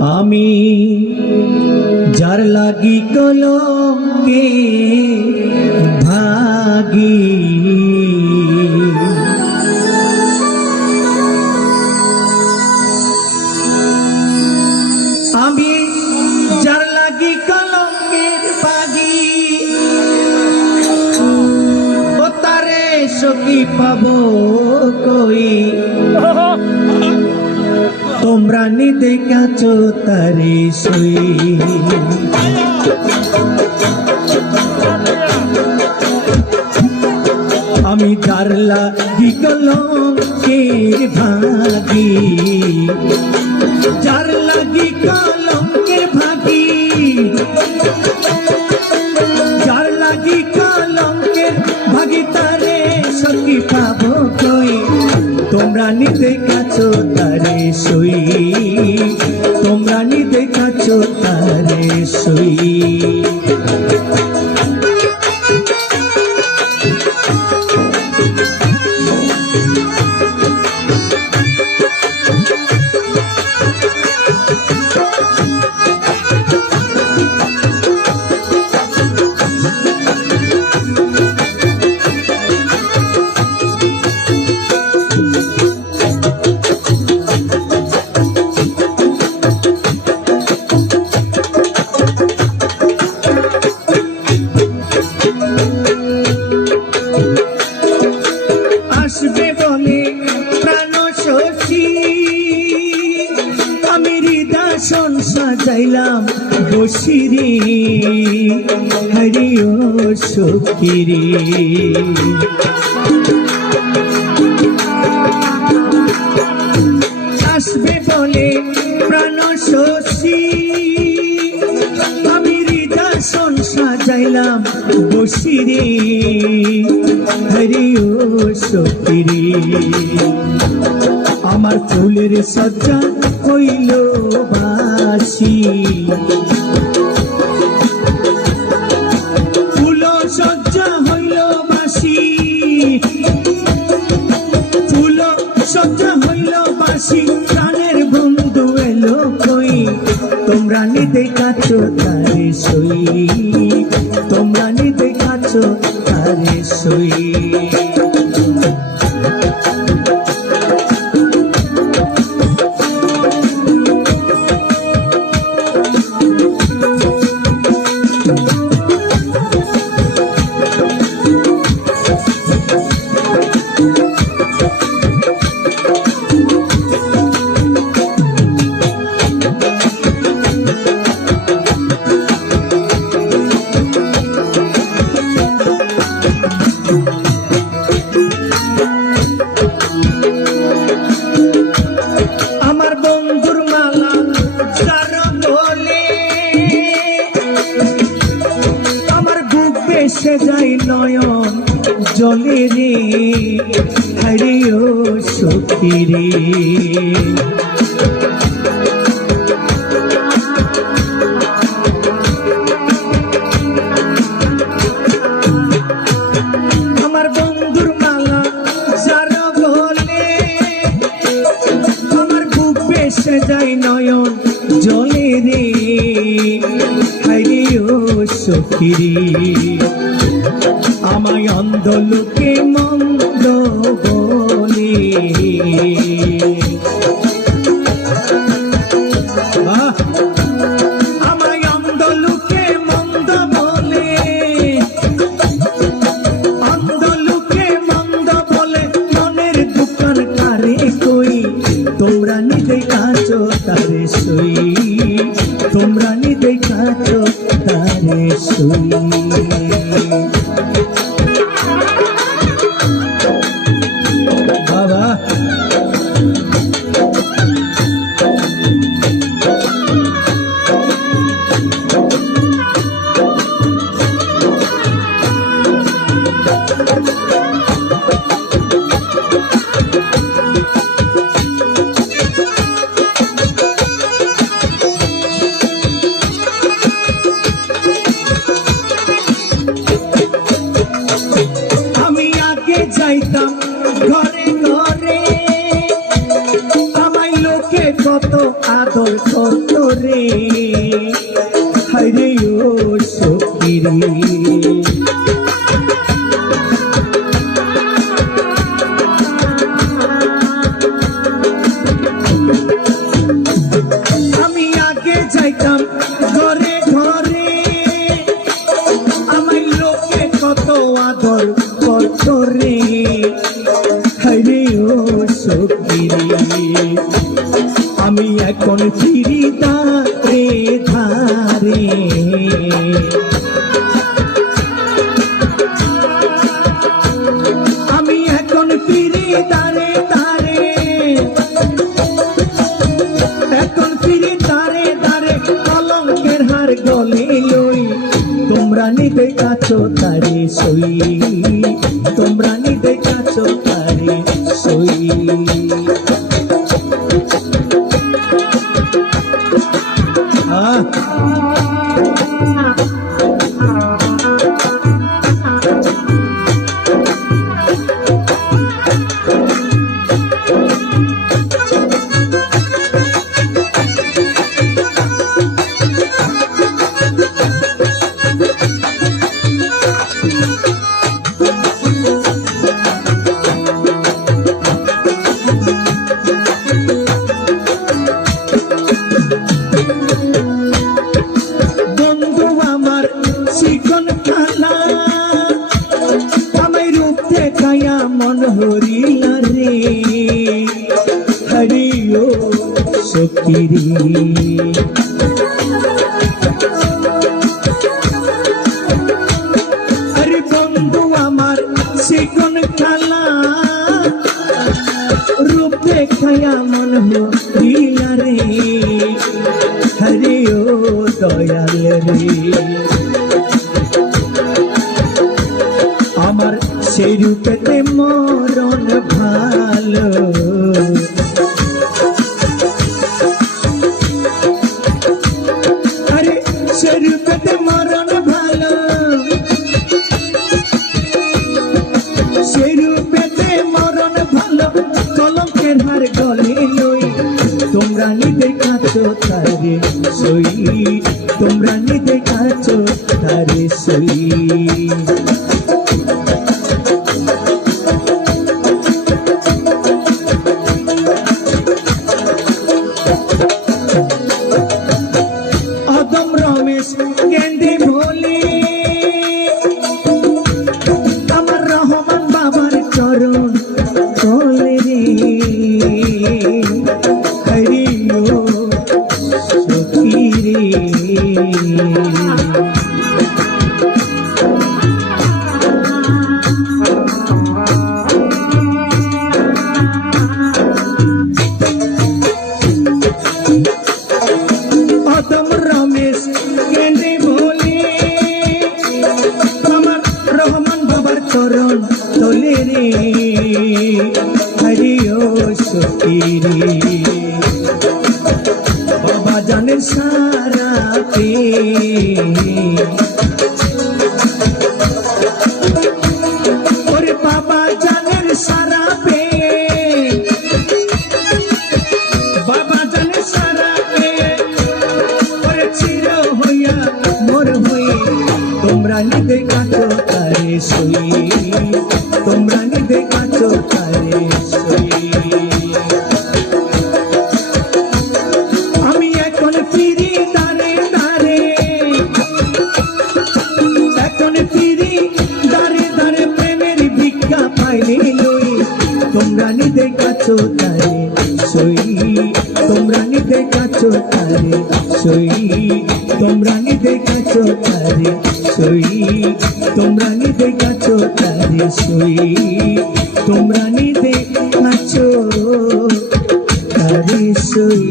আমি যার লাগি কলঙ্কে ভাগি, আমি যার লাগি কলঙ্কের ভাগি, ও তারে সখী পাবো কই? তোমরা নি দেখাছো তারে সই। আমি যার লাগি কলঙ্কের ভাগি, যার লাগি কলঙ্কের ভাগি, যার লাগি কলঙ্কের ভাগি, তারে সখী পাবো কই? তোমরা নি দেখাছো তারে সই, তোমরা নি দেখাছো তারে সই। আসবে বলে প্রাণ শশী, আমি হৃদয় সাজাইলাম বসিরে, হরি ও সখীরে। আসবে বলে প্রাণ শশী, আমি হৃদয় সাজাইলাম বসিরে, হরি ও সখীরে। আমার ফুলের সজ্জা হইল বাসি, ফুল সজ্জা হইল বাসি, ফুল সজ্জা হইল বাসি, প্রাণের বন্ধু এলো কই? তোমরা নি দেখাছো তারে সই, তোমরা নি দেখাছো তারে সই। আমার বন্ধুর মালা যার বলে, আমার বুক বেসে যায় নয়ন জলে রে, হরি ও সখীরে। আমার বন্ধুর মালা যার বলে, আমার বুক বেসে যায় নয়ন জলে রে, হরি ও সখীরে। আমায় অন্ধ লোকে মন্দ বলে, আমায় অন্ধ লোকে মন্দ বলে, অন্ধ লোকে মন্দ বলে, মনের দোকান কারে কই? তোমরা নি দেখাছো তারে সই, তোমরা নি দেখাছো তারে সই। বাবা কত রে হায়রে ও সখিরে আমি আগে যাইতাম ঘরে ঘরে আমার লোকে কত আদর কত রে হায়রে ও সখিরে আমি এখন ফিরি ধারে ধারে আমি এখন ফিরি ধারে ধারে এখন ফিরি ধারে ধারে কলঙ্কের হার গলে লই তোমরা নিতে কাছো তারে সই তোমরা নিতে কাছো তারে সই মন হরিলা রে হরি ও সখিরে আরে বন্ধু আমার শিকন খালা রূপ দেখায়া মন হরিলা রে হরি ও দয়াল রে আমার সেই রূপেতে মরণ ভালো আরে সেই রূপেতে মরণ ভালো সেই রূপেতে মরণ ভালো কলঙ্কের হার গলে লই তোমরা নিতে কাছো তারে সই তোমরা নিতে কাছো তারে সই কেন্দ্রে ভোলে আমার রহমান বাবার চরণ চলে রে হরি ও সখিরে অদম রমেশ কেন্দ্রে ভোলে আমার রহমান বাবার চরণ তোলে রে হরি ও সখিরে বাবা জানের সারা পে ওরে বাবা জানের সারা পে বাবা জানের সারা পে চির হইয়া মোর হয়ে তোমরা নিতে কাছো তারে সই তোমরা নিতে কাছো তারে সই আমি এখন ফিরি দাঁড়ে দাঁড়ে এখন ফিরি দাঁড়ে দাঁড়ে প্রেমের ভিক্ষা পাইলে লই তোমরা নিতে কাছো তারে সই তোমরা নিতে কাছো তারে সই তোমরা নিতে কাছো তারে সই তোমরা নিতে কাছো তারে সই তোমরা নিতে কাছো তারে সই